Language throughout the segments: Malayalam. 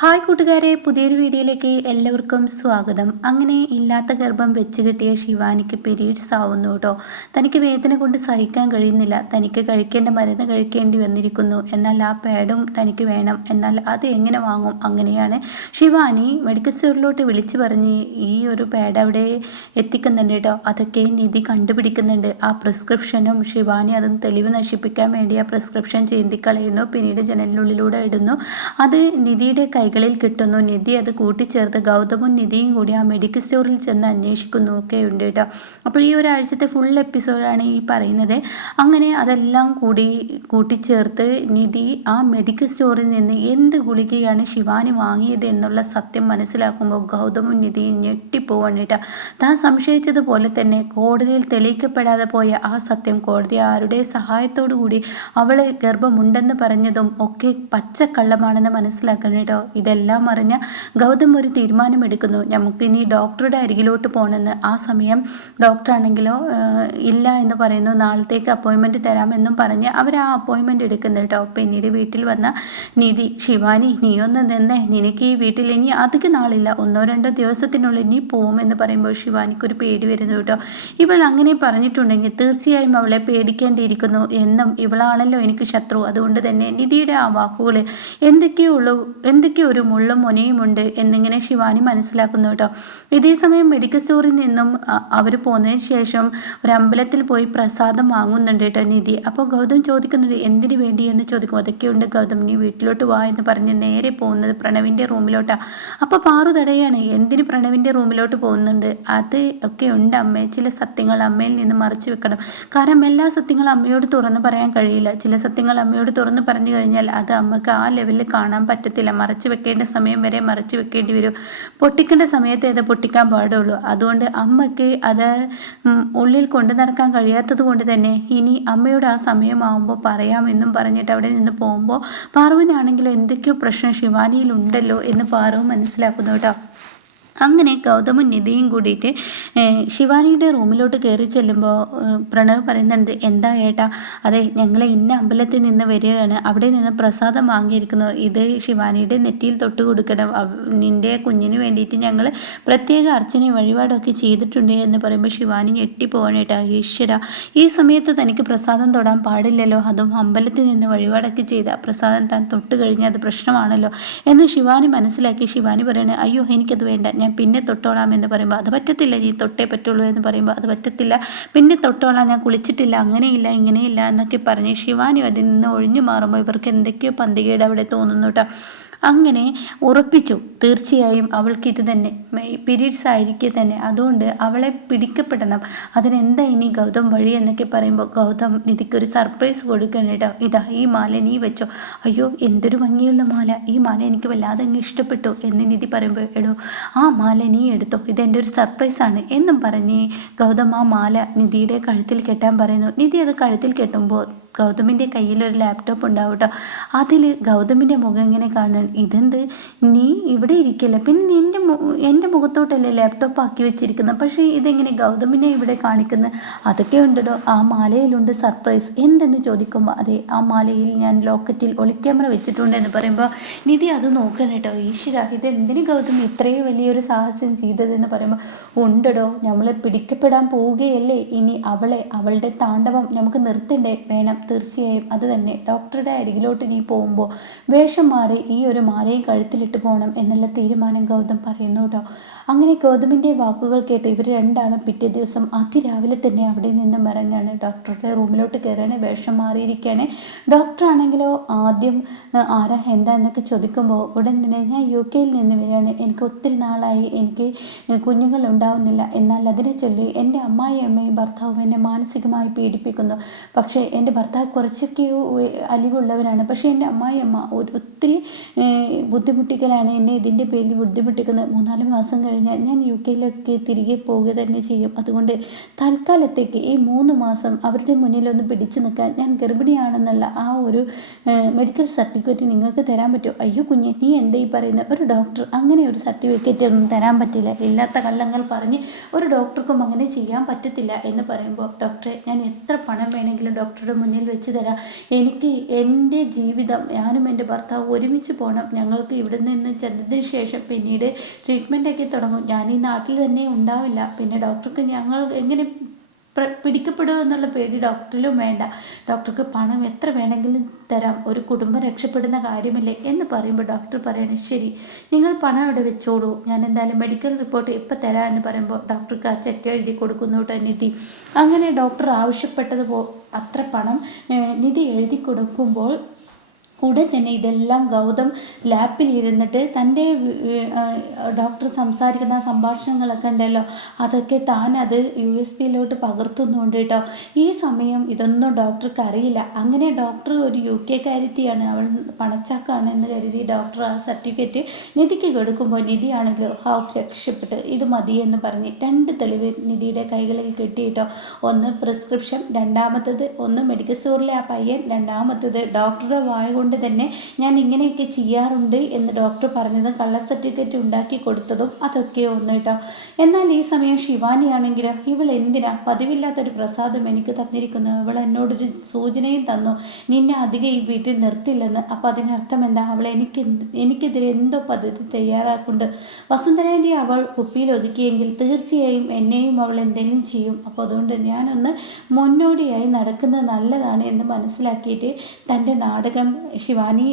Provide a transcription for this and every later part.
ഹായ് കൂട്ടുകാരെ പുതിയൊരു വീഡിയോയിലേക്ക് എല്ലാവർക്കും സ്വാഗതം. അങ്ങനെ ഇല്ലാത്ത ഗർഭം വെച്ച് കിട്ടിയ ശിവാനിക്ക് പീരീഡ്സ് ആവുന്നു കേട്ടോ തനിക്ക് വേദന കൊണ്ട് സഹിക്കാൻ കഴിയുന്നില്ല. തനിക്ക് കഴിക്കേണ്ട മരുന്ന് കഴിക്കേണ്ടി വന്നിരിക്കുന്നു. എന്നാൽ ആ പാഡും തനിക്ക് വേണം. എന്നാൽ അത് എങ്ങനെ വാങ്ങും? അങ്ങനെയാണ് ശിവാനി മെഡിക്കൽ സ്റ്റോറിലോട്ട് വിളിച്ചു പറഞ്ഞ് ഈ ഒരു പാഡ് അവിടെ എത്തിക്കുന്നുണ്ട് കേട്ടോ അതൊക്കെ നിധി കണ്ടുപിടിക്കുന്നുണ്ട്. ആ പ്രിസ്ക്രിപ്ഷനും ശിവാനി അതും തെളിവ് നശിപ്പിക്കാൻ വേണ്ടി ആ പ്രിസ്ക്രിപ്ഷൻ ചീന്തിക്കളയുന്നു. പിന്നീട് ജനലിനുള്ളിലൂടെ ഇടുന്നു. അത് നിധിയുടെ കൈകളിൽ കിട്ടുന്നു നിധി അത് കൂട്ടിച്ചേർത്ത് ഗൗതമും നിധിയും കൂടി ആ മെഡിക്കൽ സ്റ്റോറിൽ ചെന്ന് അന്വേഷിക്കുന്നു ഒക്കെ ഉണ്ട് കേട്ടോ. അപ്പോൾ ഈ ഒരാഴ്ചത്തെ ഫുൾ എപ്പിസോഡാണ് ഈ പറയുന്നത്. അങ്ങനെ അതെല്ലാം കൂടി കൂട്ടിച്ചേർത്ത് നിധി ആ മെഡിക്കൽ സ്റ്റോറിൽ നിന്ന് എന്ത് ഗുളികയാണ് ശിവാനി വാങ്ങിയത് എന്നുള്ള സത്യം മനസ്സിലാക്കുമ്പോൾ ഗൗതമും നിധിയും ഞെട്ടിപ്പോവാണ് കേട്ടോ. താൻ സംശയിച്ചതുപോലെ തന്നെ കോടതിയിൽ തെളിയിക്കപ്പെടാതെ പോയ ആ സത്യം കോടതി ആരുടെ സഹായത്തോടു കൂടി അവൾ ഗർഭമുണ്ടെന്ന് പറഞ്ഞതും ഒക്കെ പച്ചക്കള്ളമാണെന്ന് മനസ്സിലാക്കണം കേട്ടോ. ഇതെല്ലാം അറിഞ്ഞ ഗൗതം ഒരു തീരുമാനമെടുക്കുന്നു. നമുക്കിനി ഡോക്ടറുടെ അരികിലോട്ട് പോകണമെന്ന് ആ സമയം ഡോക്ടറാണെങ്കിലോ ഇല്ല എന്ന് പറയുന്നു. നാളത്തേക്ക് അപ്പോയിൻമെന്റ് തരാമെന്നും പറഞ്ഞ് അവർ ആ അപ്പോയിൻമെന്റ് എടുക്കുന്നു കേട്ടോ. പിന്നീട് വീട്ടിൽ വന്ന നീതി ശിവാനി നീ ഒന്ന് നിന്നേ. നിനക്ക് ഈ വീട്ടിൽ ഇനി അധിക നാളില്ല. ഒന്നോ രണ്ടോ ദിവസത്തിനുള്ളിൽ നീ പോകുമെന്ന് പറയുമ്പോൾ ശിവാനിക്കൊരു പേടി വരുന്നു കേട്ടോ. ഇവൾ അങ്ങനെ പറഞ്ഞിട്ടുണ്ടെങ്കിൽ തീർച്ചയായും അവളെ പേടിക്കേണ്ടിയിരിക്കുന്നു. എന്നും ഇവളാണല്ലോ എനിക്ക് ശത്രു. അതുകൊണ്ട് തന്നെ നിധിയുടെ ആ വാക്കുകൾ എന്തൊക്കെയുള്ളൂ എന്തൊക്കെ ഒരു മുള്ളും മുനയുമുണ്ട് എന്നിങ്ങനെ ശിവാനി മനസ്സിലാക്കുന്നു കേട്ടോ. ഇതേ സമയം മെഡിക്കൽ സ്റ്റോറിൽ നിന്നും അവർ പോന്നതിന് ശേഷം ഒരു അമ്പലത്തിൽ പോയി പ്രസാദം വാങ്ങുന്നുണ്ട് കേട്ടോ നിധി. അപ്പോൾ ഗൗതം ചോദിക്കുന്നുണ്ട് എന്തിനു വേണ്ടി? എന്ന് ചോദിക്കും. അതൊക്കെയുണ്ട് ഗൗതം നീ വീട്ടിലോട്ട് വാ എന്ന് പറഞ്ഞ് നേരെ പോകുന്നത് പ്രണവിന്റെ റൂമിലോട്ടാണ് അപ്പോൾ പാറു തടയാണ് എന്തിന് പ്രണവിന്റെ റൂമിലോട്ട് പോകുന്നുണ്ട്? അത് ഒക്കെ ഉണ്ട് അമ്മേ. ചില സത്യങ്ങൾ അമ്മയിൽ നിന്ന് മറച്ചു വെക്കണം. കാരണം എല്ലാ സത്യങ്ങളും അമ്മയോട് തുറന്നു പറയാൻ കഴിയില്ല. ചില സത്യങ്ങൾ അമ്മയോട് തുറന്നു പറഞ്ഞു കഴിഞ്ഞാൽ അത് അമ്മയ്ക്ക് ആ ലെവലിൽ കാണാൻ പറ്റത്തില്ല. മറച്ചു വെക്കേണ്ട സമയം വരെ മറച്ചു വെക്കേണ്ടി വരും. പൊട്ടിക്കേണ്ട സമയത്ത് അത് പൊട്ടിക്കാൻ പാടുള്ളൂ? അതുകൊണ്ട് അമ്മയ്ക്ക് അത് ഉള്ളിൽ കൊണ്ടു നടക്കാൻ കഴിയാത്തത് കൊണ്ട് തന്നെ ഇനി അമ്മയോട് ആ സമയമാകുമ്പോൾ പറയാമെന്നും പറഞ്ഞിട്ട് അവിടെ നിന്ന് പോകുമ്പോൾ പാറുവിനാണെങ്കിലും എന്തൊക്കെയോ പ്രശ്നം ശിവാനിയിലുണ്ടല്ലോ എന്ന് പാറു മനസ്സിലാക്കുന്നു കേട്ടോ. അങ്ങനെ ഗൗതമും നിധിയും കൂടിയിട്ട് ശിവാനിയുടെ റൂമിലോട്ട് കയറി ചെല്ലുമ്പോൾ പ്രണവ് പറയുന്നുണ്ട് എന്താ ഏട്ടാ അതെ ഞങ്ങൾ ഇന്ന അമ്പലത്തിൽ നിന്ന് വരികയാണ്. അവിടെ നിന്ന് പ്രസാദം വാങ്ങിയിരിക്കുന്നു. ഇത് ശിവാനിയുടെ നെറ്റിയിൽ തൊട്ട് കൊടുക്കണം. നിന്റെ കുഞ്ഞിന് വേണ്ടിയിട്ട് ഞങ്ങൾ പ്രത്യേക അർച്ചന വഴിപാടൊക്കെ ചെയ്തിട്ടുണ്ട് എന്ന് പറയുമ്പോൾ ശിവാനി ഞെട്ടിപ്പോകണേട്ടാ ഈശ്വര ഈ സമയത്ത് തനിക്ക് പ്രസാദം തൊടാൻ പാടില്ലല്ലോ. അതും അമ്പലത്തിൽ നിന്ന് വഴിപാടൊക്കെ ചെയ്ത പ്രസാദം താൻ തൊട്ട് കഴിഞ്ഞാൽ അത് പ്രശ്നമാണല്ലോ. എന്ന് ശിവാനി മനസ്സിലാക്കി ശിവാനി പറയണേ അയ്യോ എനിക്കത് വേണ്ട. പിന്നെ തൊട്ടോളാം എന്ന് പറയുമ്പോൾ അത് പറ്റത്തില്ല. നീ തൊട്ടേ പറ്റുള്ളൂ എന്ന് പറയുമ്പോൾ അത് പറ്റത്തില്ല. പിന്നെ തൊട്ടോളാം ഞാൻ കുളിച്ചിട്ടില്ല അങ്ങനെയില്ല ഇങ്ങനെയില്ല എന്നൊക്കെ പറഞ്ഞ് ശിവാനി അതിൽ നിന്ന് ഒഴിഞ്ഞു മാറുമ്പോൾ ഇവർക്ക് എന്തൊക്കെയോ പന്തികേട് അവിടെ തോന്നുന്നു കേട്ടോ അങ്ങനെ ഉറപ്പിച്ചു. തീർച്ചയായും അവൾക്ക് ഇത് തന്നെ. പീരീഡ്സ് ആയിരിക്കെ തന്നെ. അതുകൊണ്ട് അവളെ പിടിക്കപ്പെടണം. അതിനെന്താ ഇനി ഗൗതം വഴി എന്നൊക്കെ പറയുമ്പോൾ ഗൗതം നിധിക്കൊരു സർപ്രൈസ് കൊടുക്കണം കേട്ടോ ഇതാ ഈ മാല നീ വെച്ചോ. അയ്യോ എന്തൊരു ഭംഗിയുള്ള മാല. ഈ മാല എനിക്ക് വല്ലാതെ അങ്ങ് ഇഷ്ടപ്പെട്ടു എന്ന് നിധി പറയുമ്പോൾ എടോ ആ മാല നീ എടുത്തോ. ഇതെന്റെ ഒരു സർപ്രൈസാണ് എന്നും പറഞ്ഞ് ഗൗതം ആ മാല നിധിയുടെ കഴുത്തിൽ കെട്ടാൻ പറയുന്നു. നിധി അത് കഴുത്തിൽ കെട്ടുമ്പോൾ ഗൗതമിന്റെ കയ്യിൽ ഒരു ലാപ്ടോപ്പ് ഉണ്ടാവും കേട്ടോ അതിൽ ഗൗതമിന്റെ മുഖം ഇങ്ങനെ കാണുകയാണ് ഇതെന്ത്? നീ ഇവിടെ ഇരിക്കല്ലേ? പിന്നെ നിന്റെ എന്റെ മുഖത്തോട്ടല്ലേ ലാപ്ടോപ്പ് ആക്കി വെച്ചിരിക്കുന്നത്? പക്ഷേ ഇതെങ്ങനെ ഗൗതമിനെ ഇവിടെ കാണിക്കുന്നത് അതൊക്കെ ഉണ്ടോ ആ മാലയിലുണ്ട് സർപ്രൈസ് എന്തെന്ന് ചോദിക്കുമ്പോൾ അതെ ആ മാലയിൽ ഞാൻ ലോക്കറ്റിൽ ഒളിക്യാമറ വെച്ചിട്ടുണ്ട് എന്ന് പറയുമ്പോൾ നിധി അത് നോക്കണം കേട്ടോ ഈശ്വര ഇതെന്തിന് ഗൗതം ഇത്രയും വലിയൊരു സാഹസം ചെയ്തതെന്ന് പറയുമ്പോൾ ഉണ്ടടോ നമ്മളെ പിടിക്കപ്പെടാൻ പോവുകയല്ലേ? ഇനി അവളെ അവളുടെ താണ്ഡവം നമുക്ക് നിർത്തണ്ടേ? വേണം. തീർച്ചയായും അത് തന്നെ. ഡോക്ടറുടെ അരികിലോട്ട് നീ പോകുമ്പോൾ വേഷം മാറി ഈ ഒരു മാലയും കഴുത്തിലിട്ട് പോകണം എന്നുള്ള തീരുമാനം ഗൗതം പറയുന്നു കേട്ടോ അങ്ങനെ ഗൗതമിന്റെ വാക്കുകൾ കേട്ട് ഇവർ രണ്ടാളും പിറ്റേ ദിവസം അതിരാവിലെ തന്നെ അവിടെ നിന്നും ഇറങ്ങുകയാണ് ഡോക്ടറുടെ റൂമിലോട്ട് കയറുകയാണ് വേഷം മാറിയിരിക്കുകയാണ് ഡോക്ടറാണെങ്കിലോ ആദ്യം ആരാ എന്താ എന്നൊക്കെ ചോദിക്കുമ്പോൾ ഉടൻ തന്നെ ഞാൻ യു കെയിൽ നിന്ന് വരികയാണ്. എനിക്ക് ഒത്തിരി നാളായി. എനിക്ക് കുഞ്ഞുങ്ങൾ ഉണ്ടാവുന്നില്ല. എന്നാൽ അതിനെ ചൊല്ലി എന്റെ അമ്മായി അമ്മയും ഭർത്താവും എന്നെ മാനസികമായി പീഡിപ്പിക്കുന്നു. പക്ഷേ എന്റെ കുറച്ചൊക്കെ അലിവുള്ളവനാണ്. പക്ഷേ എന്റെ അമ്മായിയമ്മ ഒത്തിരി ബുദ്ധിമുട്ടിക്കലാണ്. എന്നെ ഇതിന്റെ പേരിൽ ബുദ്ധിമുട്ടിക്കുന്നത് മൂന്നാൽ മാസം കഴിഞ്ഞാൽ ഞാൻ യു കെയിലൊക്കെ തിരികെ പോവുക തന്നെ ചെയ്യും. അതുകൊണ്ട് തൽക്കാലത്തേക്ക് ഈ മൂന്ന് മാസം അവരുടെ മുന്നിലൊന്ന് പിടിച്ചു നിൽക്കാൻ ഞാൻ ഗർഭിണിയാണെന്നുള്ള ആ ഒരു മെഡിക്കൽ സർട്ടിഫിക്കറ്റ് നിങ്ങൾക്ക് തരാൻ പറ്റുമോ അയ്യോ കുഞ്ഞെ നീ എന്താ ഈ പറയുന്നത് ഒരു ഡോക്ടർ അങ്ങനെ ഒരു സർട്ടിഫിക്കറ്റ് ഒന്നും തരാൻ പറ്റില്ല. ഇല്ലാത്ത കള്ളങ്ങൾ പറഞ്ഞ് ഒരു ഡോക്ടർക്കും അങ്ങനെ ചെയ്യാൻ പറ്റത്തില്ല എന്ന് പറയുമ്പോൾ ഡോക്ടറെ ഞാൻ എത്ര പണം വേണമെങ്കിലും ഡോക്ടറുടെ മുന്നിൽ മുന്നിൽ വെച്ച് തരാം. എനിക്ക് എന്റെ ജീവിതം ഞാനും എന്റെ ഭർത്താവ് ഒരുമിച്ച് പോകണം ഞങ്ങൾക്ക് ഇവിടെ നിന്ന് ചെന്നതിന് ശേഷം പിന്നീട് ട്രീറ്റ്മെന്റൊക്കെ തുടങ്ങും. ഞാൻ ഈ നാട്ടിൽ തന്നെ ഉണ്ടാവില്ല. പിന്നെ ഡോക്ടർക്ക് ഞങ്ങൾ എങ്ങനെ പിടിക്കപ്പെടുമോ എന്നുള്ള പേടി ഡോക്ടറിലും വേണ്ട. ഡോക്ടർക്ക് പണം എത്ര വേണമെങ്കിലും തരാം. ഒരു കുടുംബം രക്ഷപ്പെടുന്ന കാര്യമില്ലേ എന്ന് പറയുമ്പോൾ ഡോക്ടർ പറയണേ ശരി നിങ്ങൾ പണം അവിടെ വെച്ചോളൂ. ഞാൻ എന്തായാലും മെഡിക്കൽ റിപ്പോർട്ട് ഇപ്പം തരാം എന്ന് പറയുമ്പോൾ ഡോക്ടർക്ക് ആ ചെക്ക് എഴുതി കൊടുക്കുന്നു കേട്ടോ നിധി. അങ്ങനെ ഡോക്ടർ ആവശ്യപ്പെട്ടത് പോ അത്ര പണം നിധി എഴുതി കൊടുക്കുമ്പോൾ ഉടൻ തന്നെ ഇതെല്ലാം ഗൗതം ലാപ്പിൽ ഇരുന്നിട്ട് തന്റെ ഡോക്ടർ സംസാരിക്കുന്ന സംഭാഷണങ്ങളൊക്കെ ഉണ്ടല്ലോ അതൊക്കെ താൻ അത് യു എസ് പിയിലോട്ട് പകർത്തുന്നുണ്ട് കേട്ടോ. ഈ സമയം ഇതൊന്നും ഡോക്ടർക്ക് അറിയില്ല. അങ്ങനെ ഡോക്ടർ ഒരു യു കെ കാര്യത്തിയാണ് അവൾ പണച്ചാക്കാണ് എന്ന് കരുതി ഡോക്ടർ ആ സർട്ടിഫിക്കറ്റ് നിധിക്ക് കൊടുക്കുമ്പോൾ നിധിയാണെങ്കിൽ ഹൗ രക്ഷപ്പെട്ട് ഇത് മതി എന്ന് പറഞ്ഞ് രണ്ട് തെളിവ് നിധിയുടെ കൈകളിൽ കിട്ടിയിട്ടോ ഒന്ന് പ്രിസ്ക്രിപ്ഷൻ രണ്ടാമത്തത് ഒന്ന് മെഡിക്കൽ സ്റ്റോറിലെ ആ പയ്യൻ രണ്ടാമത്തത് ഡോക്ടറുടെ വായ കൊണ്ട് തന്നെ ഞാൻ ഇങ്ങനെയൊക്കെ ചെയ്യാറുണ്ട് എന്ന് ഡോക്ടർ പറഞ്ഞതും കള്ള സർട്ടിഫിക്കറ്റ് ഉണ്ടാക്കി കൊടുത്തതും അതൊക്കെ ഒന്ന് കേട്ടോ. എന്നാൽ ഈ സമയം ശിവാനിയാണെങ്കിലോ ഇവൾ എന്തിനാ പതിവില്ലാത്തൊരു പ്രസാദം എനിക്ക് തന്നിരിക്കുന്നു? ഇവൾ എന്നോടൊരു സൂചനയും തന്നു. നിന്നെ അധികം ഈ വീട്ടിൽ നിർത്തില്ലെന്ന്. അപ്പോൾ അതിനർത്ഥം എന്താ? അവൾ എനിക്ക് എനിക്കെതിരെ എന്തോ പദ്ധതി തയ്യാറാക്കുന്നുണ്ട്. വസുന്ധരേന്റെ അവൾ കുപ്പിയിൽ ഒതുക്കിയെങ്കിൽ തീർച്ചയായും എന്നെയും അവൾ എന്തെങ്കിലും ചെയ്യും. അപ്പോൾ അതുകൊണ്ട് ഞാനൊന്ന് മുന്നോടിയായി നടക്കുന്നത് നല്ലതാണ് എന്ന് മനസ്സിലാക്കിയിട്ട് തന്റെ നാടകം ശിവാനി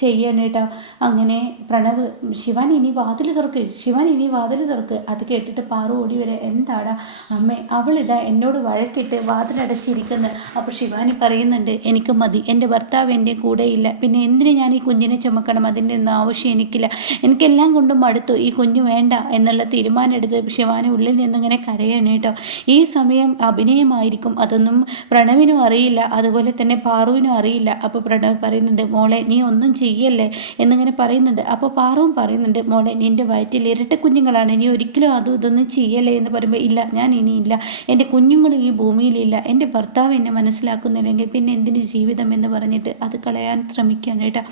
ചെയ്യണം കേട്ടോ അങ്ങനെ പ്രണവ് ശിവൻ ഇനി വാതിൽ തുറക്ക് ശിവൻ ഇനി വാതിൽ തുറക്ക്. അത് കേട്ടിട്ട് പാറു ഓടി വരെ എന്താടാ അമ്മ അവളിതാ എന്നോട് വഴക്കിട്ട് വാതിലടച്ചിരിക്കുന്നത് അപ്പോൾ ശിവാനി പറയുന്നുണ്ട് എനിക്ക് മതി എന്റെ ഭർത്താവ് എന്റെ കൂടെയില്ല. പിന്നെ എന്തിനു ഞാൻ ഈ കുഞ്ഞിനെ ചുമക്കണം? അതിന്റെ ഒന്നും ആവശ്യം എനിക്കില്ല. എനിക്കെല്ലാം കൊണ്ടും മടുത്തു. ഈ കുഞ്ഞു വേണ്ട എന്നുള്ള തീരുമാനം എടുത്ത് ശിവാനി ഉള്ളിൽ നിന്നിങ്ങനെ കരയാണ് കേട്ടോ. ഈ സമയം അഭിനയമായിരിക്കും. അതൊന്നും പ്രണവിനും അറിയില്ല. അതുപോലെ തന്നെ പാറുവിനും അറിയില്ല. അപ്പോൾ പ്രണവ് പറയുന്നുണ്ട് മോളെ നീ ഒന്നും ഒന്നും ചെയ്യല്ലേ? എന്നിങ്ങനെ പറയുന്നുണ്ട്. അപ്പോൾ പാറവും പറയുന്നുണ്ട് മോളെ നിന്റെ വയറ്റിൽ ഇരട്ട കുഞ്ഞുങ്ങളാണ്. ഇനി ഒരിക്കലും അതും ഇതൊന്നും ചെയ്യല്ലേ? എന്ന് പറയുമ്പോൾ ഇല്ല ഞാൻ ഇനിയില്ല എന്റെ കുഞ്ഞുങ്ങൾ ഈ ഭൂമിയിലില്ല എന്റെ ഭർത്താവ് എന്നെ മനസ്സിലാക്കുന്നില്ലെങ്കിൽ പിന്നെ എന്തിന് ജീവിതം? എന്ന് പറഞ്ഞിട്ട് അത് കളയാൻ ശ്രമിക്കുകയാണ് കേട്ടോ.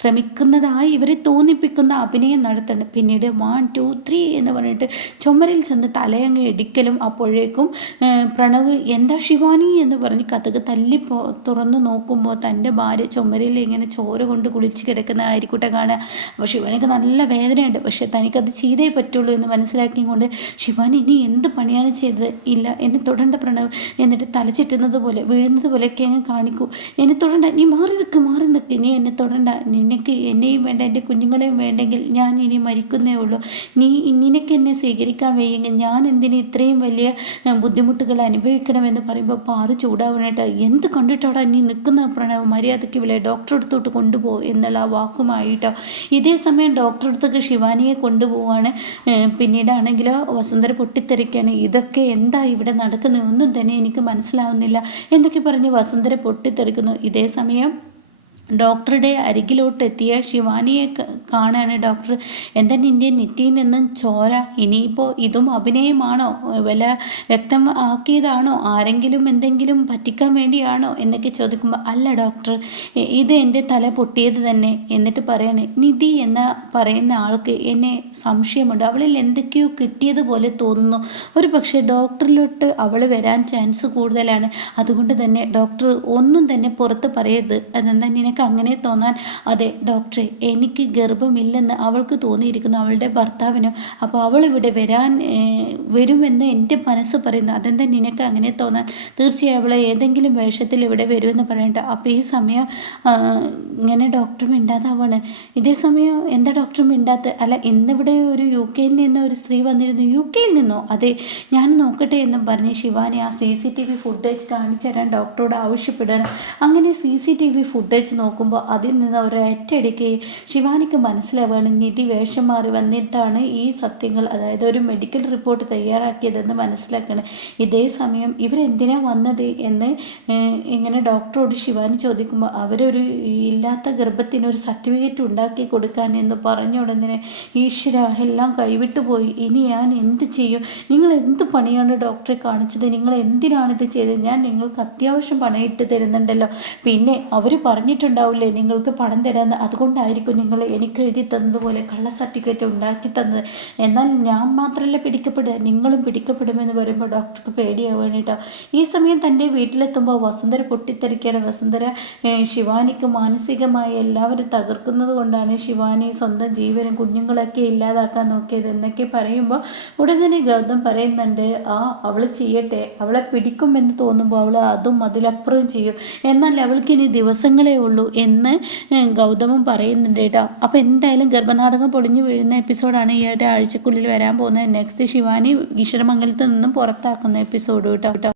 ശ്രമിക്കുന്നതായി ഇവരെ തോന്നിപ്പിക്കുന്ന അഭിനയം നടത്തണം പിന്നീട് വൺ ടു ത്രീ എന്ന് പറഞ്ഞിട്ട് ചുമരിൽ ചെന്ന് തലയങ്ങ് ഇടിക്കലും അപ്പോഴേക്കും പ്രണവ് എന്താ ശിവാനി? എന്ന് പറഞ്ഞ് കഥക് തല്ലി തുറന്നു നോക്കുമ്പോൾ തന്റെ ഭാര്യ ചുമരിൽ ഇങ്ങനെ ചോര കൊണ്ട് കുളിച്ച് കിടക്കുന്ന ആയിരിക്കൂട്ടെ കാണുക. അപ്പോൾ ശിവാനിക്ക് നല്ല വേദനയുണ്ട്. പക്ഷേ തനിക്കത് ചെയ്തേ പറ്റുള്ളൂ എന്ന് മനസ്സിലാക്കിക്കൊണ്ട് ശിവാൻ ഇനി എന്ത് പണിയാണ് ചെയ്തത്? ഇല്ല എന്നെ തൊടേണ്ട പ്രണവ്. എന്നിട്ട് തലച്ചിട്ടുന്നത് പോലെ വീഴുന്നത് പോലെയൊക്കെ അങ്ങ് കാണിക്കൂ. എന്നെ തൊടണ്ട. നീ മാറി നിൽക്ക് മാറി നിൽക്ക് നീ എന്നെ തൊടണ്ട. നിനക്ക് എന്നെയും വേണ്ട എന്റെ കുഞ്ഞുങ്ങളെയും വേണ്ടെങ്കിൽ ഞാൻ ഇനി മരിക്കുന്നേ ഉള്ളൂ. നീ നിനക്ക് എന്നെ സ്വീകരിക്കാൻ വയ്യെങ്കിൽ ഞാൻ എന്തിന് ഇത്രയും വലിയ ബുദ്ധിമുട്ടുകൾ അനുഭവിക്കണമെന്ന് പറയുമ്പോൾ പാറു ചൂടാവണേട്ടാ. എന്ത് കണ്ടിട്ടോടാ നീ നിൽക്കുന്ന പ്രണവ്? മര്യാദയ്ക്ക് വിളെ ഡോക്ടറെ അടുത്തോട്ട് കൊണ്ടുപോ എന്നുള്ള വാക്കുമായിട്ട്. ഇതേ സമയം ഡോക്ടറെ അടുത്തേക്ക് ശിവാനിയെ കൊണ്ടുപോവാണ്. പിന്നീടാണെങ്കിൽ വസുന്ധര പൊട്ടിത്തെറിക്കാണ്. ഇതൊക്കെ എന്താ ഇവിടെ നടക്കുന്നത് ഒന്നും തന്നെ എനിക്ക് മനസ്സിലാവുന്നില്ല. എന്തൊക്കെ പറഞ്ഞ് വസുന്ധര പൊട്ടിത്തെറിക്കുന്നു. ഇതേ സമയം ഡോക്ടറുടെ അരികിലോട്ട് എത്തിയ ശിവാനിയെ കാണാണ് ഡോക്ടർ. എന്താ നിന്റെ നെറ്റിയിൽ നിന്നും ചോര? ഇനിയിപ്പോൾ ഇതും അഭിനയമാണോ? വല്ല രക്തം ആക്കിയതാണോ? ആരെങ്കിലും എന്തെങ്കിലും പറ്റിക്കാൻ വേണ്ടിയാണോ? എന്നൊക്കെ ചോദിക്കുമ്പോൾ അല്ല ഡോക്ടർ ഇത് എന്റെ തല പൊട്ടിയത് തന്നെ. എന്നിട്ട് പറയാണ് നിധി എന്ന പറയുന്ന ആൾക്ക് എന്നെ സംശയമുണ്ട്. അവളിൽ എന്തൊക്കെയോ കിട്ടിയതുപോലെ തോന്നുന്നു. ഒരു പക്ഷേ ഡോക്ടറിലോട്ട് അവൾ വരാൻ ചാൻസ് കൂടുതലാണ്. അതുകൊണ്ട് തന്നെ ഡോക്ടർ ഒന്നും തന്നെ പുറത്ത് പറയരുത്. അതെന്താ നിനക്ക് അങ്ങനെ തോന്നാൻ. അതെ ഡോക്ടറെ എനിക്ക് ഗർഭമില്ലെന്ന് അവൾക്ക് തോന്നിയിരിക്കുന്നു. അവളുടെ ഭർത്താവിനും. അപ്പോൾ അവൾ ഇവിടെ വരാൻ വരുമെന്ന് എന്റെ മനസ്സ് പറയുന്നു. അതെന്താ നിനക്ക് അങ്ങനെ തോന്നാൻ? തീർച്ചയായും അവളെ ഏതെങ്കിലും വേഷത്തിൽ ഇവിടെ വരുമെന്ന് പറയണ്ട. അപ്പോൾ ഈ സമയം ഇങ്ങനെ ഡോക്ടർ മിണ്ടാതാവാണ്. ഇതേ സമയം എന്താ ഡോക്ടർ മിണ്ടാത്ത? അല്ല ഇന്നിവിടെ ഒരു യു കെയിൽ നിന്ന് ഒരു സ്ത്രീ വന്നിരുന്നു. യു കെയിൽ നിന്നോ? അതെ ഞാൻ നോക്കട്ടെ എന്നും പറഞ്ഞ് ശിവാനി ആ C C T V footage കാണിച്ചു തരാൻ ഡോക്ടറോട് ആവശ്യപ്പെടണം. അങ്ങനെ C C T V footage നോക്കുമ്പോൾ അതിൽ നിന്ന് ഒരൊറ്റയടിക്ക് ശിവാനിക്ക് മനസ്സിലാവുകയാണ് നിധി വേഷം മാറി വന്നിട്ടാണ് ഈ സത്യങ്ങൾ അതായത് ഒരു മെഡിക്കൽ റിപ്പോർട്ട് തയ്യാറാക്കിയതെന്ന് മനസ്സിലാക്കണം. ഇതേ സമയം ഇവരെന്തിനാ വന്നത് എന്ന് ഇങ്ങനെ ഡോക്ടറോട് ശിവാനി ചോദിക്കുമ്പോൾ അവരൊരു ഇല്ലാത്ത ഗർഭത്തിന് ഒരു സർട്ടിഫിക്കറ്റ് ഉണ്ടാക്കി കൊടുക്കാൻ എന്ന് പറഞ്ഞ ഉടനെ ഈശ്വര എല്ലാം കൈവിട്ടു പോയി. ഇനി ഞാൻ എന്ത് ചെയ്യും? നിങ്ങൾ എന്ത് പണിയാണ് ഡോക്ടറെ കാണിച്ചത്? നിങ്ങൾ എന്തിനാണ് ഇത് ചെയ്തത്? ഞാൻ നിങ്ങൾക്ക് അത്യാവശ്യം പണയിട്ട് തരുന്നുണ്ടല്ലോ. പിന്നെ അവർ പറഞ്ഞിട്ടുണ്ട് ഉണ്ടാവില്ലേ? നിങ്ങൾക്ക് പണം തരാമെന്ന് അതുകൊണ്ടായിരിക്കും നിങ്ങൾ എനിക്ക് എഴുതി തന്നതുപോലെ കള്ള സർട്ടിഫിക്കറ്റ് ഉണ്ടാക്കി തന്നത്. എന്നാൽ ഞാൻ മാത്രമല്ല പിടിക്കപ്പെടുക. നിങ്ങളും പിടിക്കപ്പെടുമെന്ന് പറയുമ്പോൾ ഡോക്ടർക്ക് പേടിയാവാനിട്ടോ? ഈ സമയം തന്റെ വീട്ടിലെത്തുമ്പോൾ വസുന്ധര പൊട്ടിത്തെറിക്കുകയാണ്. വസുന്ധര ശിവാനിക്ക് മാനസികമായി എല്ലാവരും തകർക്കുന്നത് കൊണ്ടാണ് ശിവാനി സ്വന്തം ജീവനും കുഞ്ഞുങ്ങളൊക്കെ ഇല്ലാതാക്കാൻ നോക്കിയത് എന്നൊക്കെ പറയുമ്പോൾ ഉടൻ തന്നെ ഗൗതം പറയുന്നുണ്ട് ആ അവൾ ചെയ്യട്ടെ. അവളെ പിടിക്കുമെന്ന് തോന്നുമ്പോൾ അവൾ അതും അതിലപ്പുറം ചെയ്യും. എന്നാൽ അവൾക്ക് ഇനി ദിവസങ്ങളേ ഉള്ളൂ. എന്ന് ഗൗതമം പറയുന്നുണ്ട് കേട്ടോ. അപ്പോൾ എന്തായാലും ഗർഭനാടകം പൊളിഞ്ഞു വീഴുന്ന എപ്പിസോഡാണ് ഈ ഒരാഴ്ചക്കുള്ളിൽ വരാൻ പോകുന്നത്. നെക്സ്റ്റ് ശിവാനി ഈശ്വരമംഗലത്ത് നിന്നും പുറത്താക്കുന്ന എപ്പിസോഡ് കേട്ടോ.